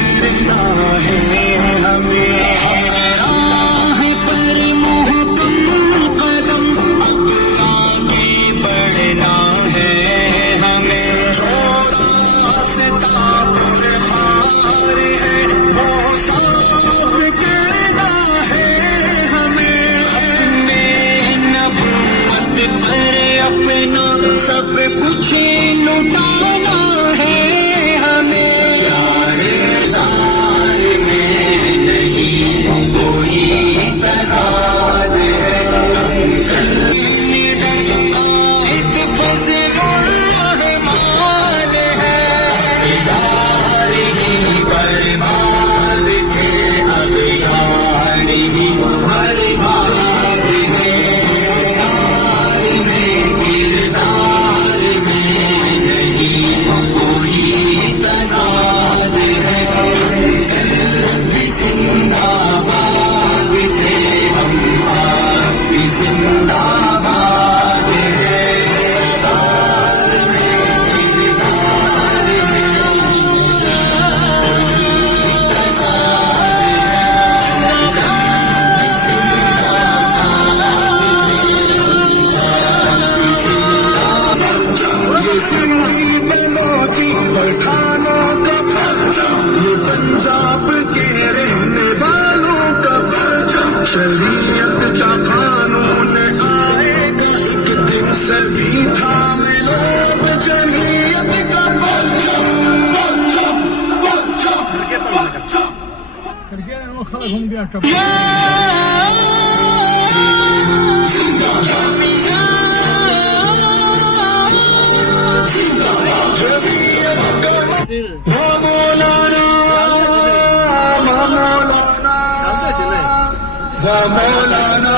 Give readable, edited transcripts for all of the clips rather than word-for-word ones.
छेड़ना है हमें, राह पर मोहकम कदम अब आगे बढ़ना है हमें। थोड़ा रास्ता पर हार है वो साफ करना है हमें। अपने नबूवत पर अपना सब कुछ लुटाना है हमें। प्यारे जार में नहीं कोई तसाद है, हम चलने कायद फज़लुर रहमान है। यार ही बर्बाद थे अब यार ही बर्बाद है। यार में किरदार में नहीं कोई तसाद है, भी जिंदाबाद थे हम आज भी जिंदाबाद है। सिंधी बलोची पठानों का परचम, ये पंजाब के रहने वालों का परचम। शरीयत का कानून आएगा एक दिन, सभी थामे लोग जमीयत का परचम। मौलाना मौलाना मौलाना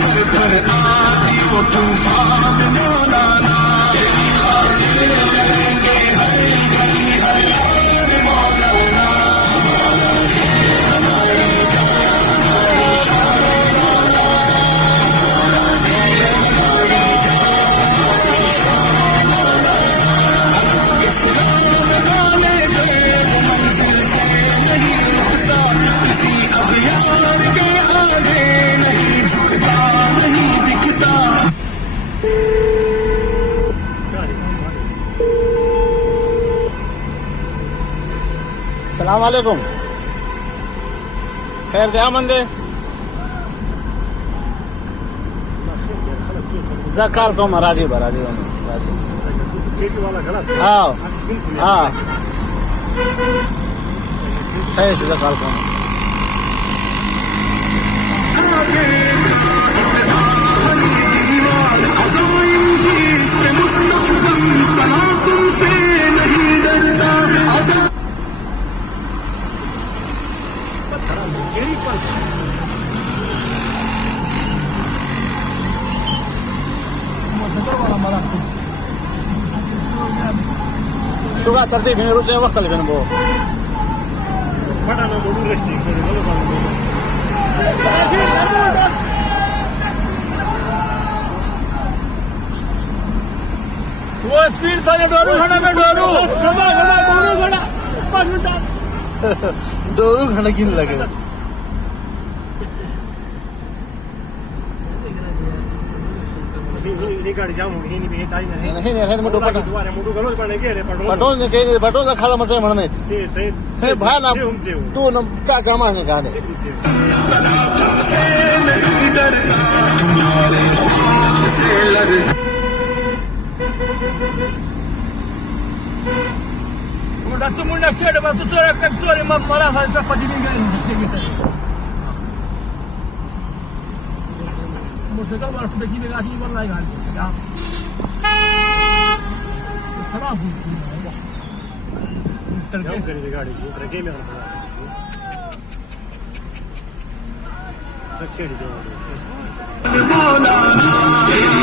सर पर आती वो तूफान मौलाना, किसी अभियान के आगे नहीं झुकता नहीं दिखता। सलाम वालेकुम, खैर दयामंदे जकालकुम राजी राजी राजी हाँ हाँ सही है जकालकुम। अज़ाइम जीस पे मुस्तक़बिल सना तुमसे नहीं डरता आजा Suka tertib ini rusnya waktu lebih nembok. वो स्पीड था डोरू खड़ा में डोरू खड़ा 5 मिनट Doru घंटा गिन लगे. ये गाड़ी जाम होगी नहीं भी ताई नहीं नहीं नहीं है मोटो पटा. तुम्हारे मुंडू गलो पड़ने के रे पटो Paton ni kayaknya paton dah kalah masa mana itu. से Saya bahala tu nam tak gamah ni kan. से नहीं डरता तुम्हारे साथ से लड़ता मुंडा तो मुंडा से डबा तो तोरा कर तोरे मला हाल चपाती नहीं गई मुझसे तो बार देखी में गाड़ी बन रही गाड़ी क्या खराब हो गई है करेगी गाड़ी की उतर के में अच्छी है मौलाना तेरी